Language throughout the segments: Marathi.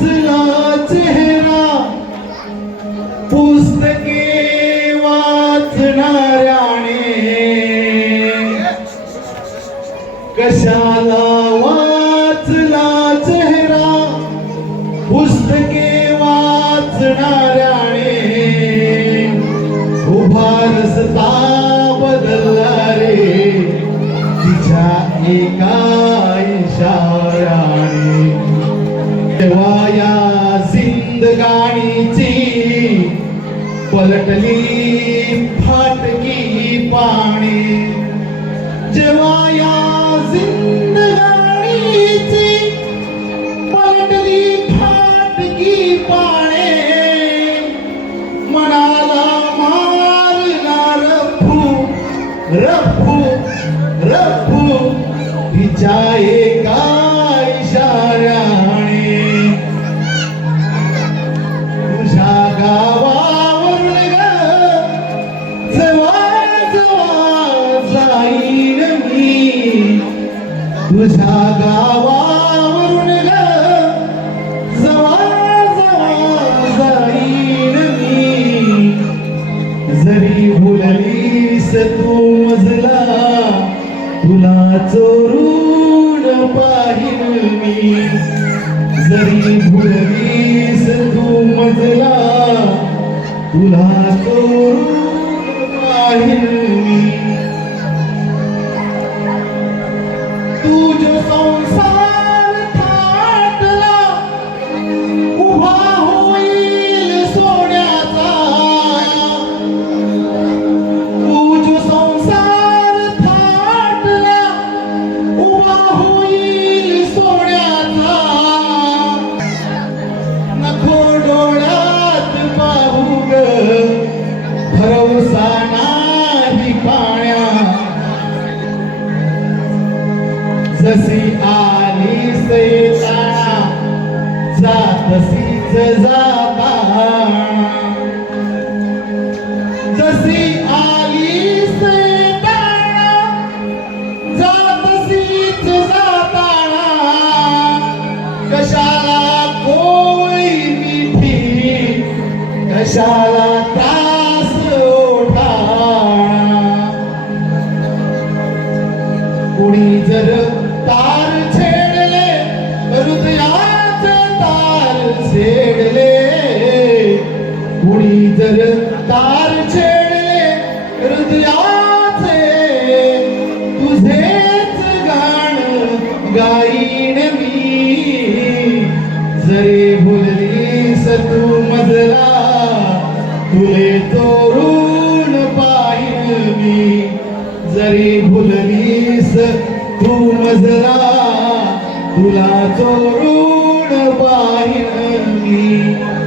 वाचला चेहरा. पुस्तके वाचणाऱ्याने. कशाला वाचला चेहरा? पुस्तके वाचणाऱ्याने. उभा रस्ता बदलला रे. तिच्या एका इशारा तेव्हा जिंदगाणीची पलटली फाटकी पाणी. जेव्हा या जिंदगाणीची पलटली फाटकी पाणे. मनाला मारणार रफू रफू रफू. तिच्या एका तू मजला तुला चोरून पाहिन मी. जरी भुललीस तू मजला तुला चोरून पाहिन मी. जातसीच जाता जशी आली सैताना जातसीच जाताना कशाला कोळी मिठी? कशाला त्रास ओढाणा कोणी जर भुललीस तू मजला तुले तोरून पाहिल मी जरी भुललीस तू मजला तुला चोरून पाहिल मी.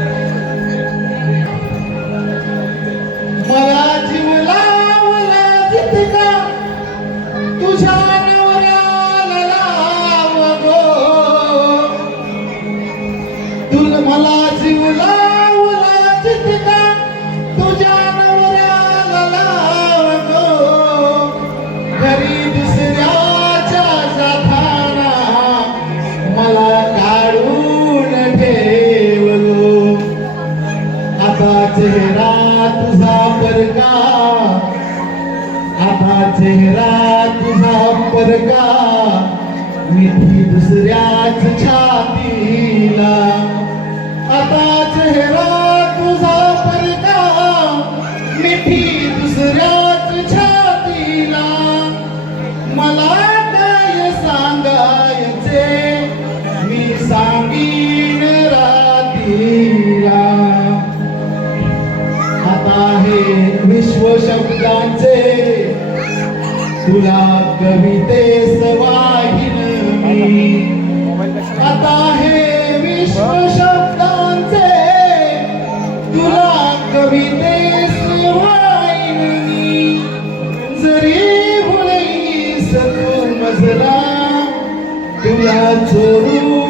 चेहरा तुझा परका. आता चेहरा तुझा परका. मिठी दुसऱ्याच छान केला आता हे विश्व शब्दांचे तुला कवितेस वाहिन मी. आता हे विश्व शब्दांचे तुला कविते वाहिन मी. जरी भुलई तू मजला तुला चोरू